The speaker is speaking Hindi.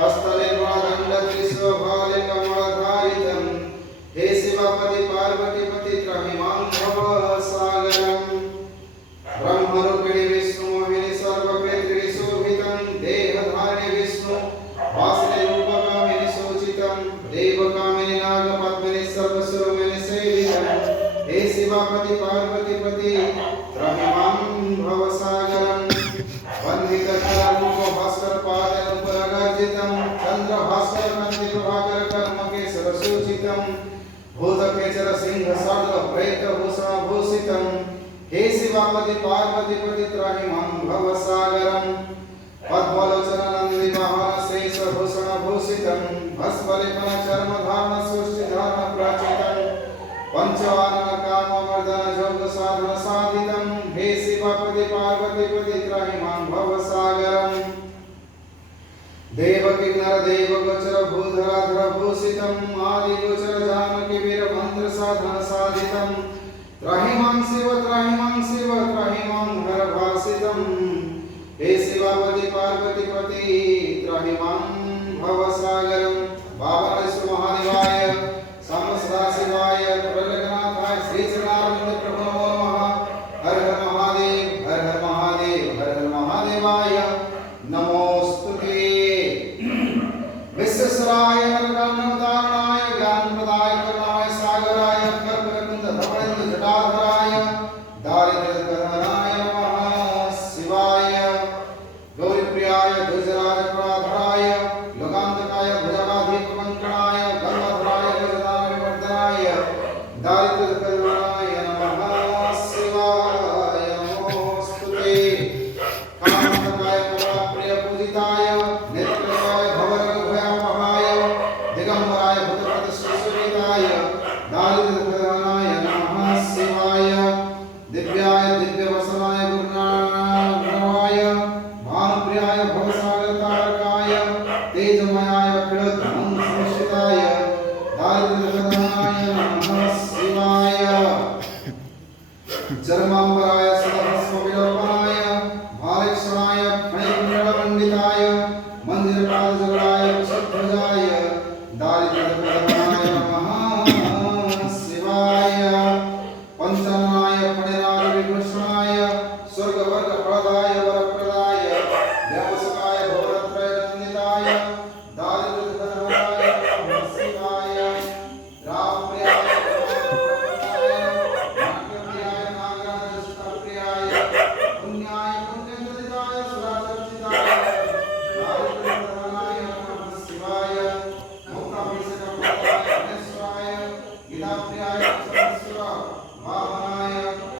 हस्तनिर्मलदण्डत्रिशूलफालिकमलधारितं हे शिवपति पार्वतीपति त्रहिमां भवसागरम् ब्रह्मरूपिणि विष्णुमोहिनि सर्वक्षेत्रिणि शोभितं देहधारिणि विष्णु वासने रूपकामिनि शोचितं देवकामिनि नागपद्मिनि सर्वस्वरूपिणि सेवितं हे शिवपति पार्वतीपति त्रहिमां भवसागरम् वन्दितकररूप भास्कर पादरूपरगर्जितं चन्द्रभास्कर कान्तिप्रभाकर कर्मकेशरसूचितं भूतकेसर सिंह सर्व प्रेतभूषणभूषितं हे शिवापति पार्वतीपति त्राहिमां भवसागरम् पद्मलोचन नंदी वाहन शेषभूषणभूषितं भस्मलेपन चर्मधारण सुष्टिधारण प्राचितं पंचवानन काममर्दन जोग साधन साधितं हे शिवापति पार्वतीपति त्राहिमां भवसागरम् देवकिन्नर देवगोचर भूधराधर भूषितं आदिगोचर जानकी वीरभद्र साधन साधितं त्राहिमां शिव त्राहिमां हरभासितं हे शिवापति पार्वतीपति त्राहिमां भवसागरम् बाबरेश्वर महादेवाय सामसदाशिवाय प्रलग्नाथाय श्री श्रीनारायण प्रभु नमो नमः हर हर महादेव हर हर महादेव हर हर महादेवाय नमोस्तुते विश्वेश्वराय नरकान्नवतारणाय ज्ञानप्रदाय करुणाय सागराय कर्कटकुंड धवलेन्द्र जटाधराय दारिद्र्यकरणाय नमः शिवाय गौरीप्रियाय ध्वजराजप्राधराय लोकान्तकाय भुजगाधीपकङ्कणाय गंगाधराय गजदानविवर्धनाय दारिद्र्यकरणाय नमः शिवाय नमोस्तुते कामकाय कमलाप्रिय पूजिताय नेत्रकाय भवरगभयापहाय दिगंबराय भूतप्रतिष्ठिताय दारिद्र्यकरणाय नमः शिवाय दिव्याय दिव्यवसनाय गुरुनाय भानुप्रियाय भवसागरतारकाय तेजमयाय प्रियधनुसंश्रिताय दारिद्र्यकरणाय नमः शिवाय चरमांबराय सदभस्मविलोपनाय भालेक्षणाय फणिकुण्डलमण्डिताय मन्दिरपादजगडाय वृषध्वजाय दारिद्र्यकरणाय नमः शिवाय पंचनाय फणिराजविभूषणाय स्वर्गवर्गफलदाय वरप्रदाय व्यावसकाय भवरत्रयनन्दिताय दारिद्र्यकरणाय नमः शिवाय रामप्रियाय नाट्यप्रियाय नागराजष्टप्रियाय पुण्याय पुण्यचरिताय सुराचर्चिताय दारिद्र्यकरणाय नमः शिवाय मोक्षाभिषेकप्रियाय गणेश्वराय गीताप्रियाय सरस्वती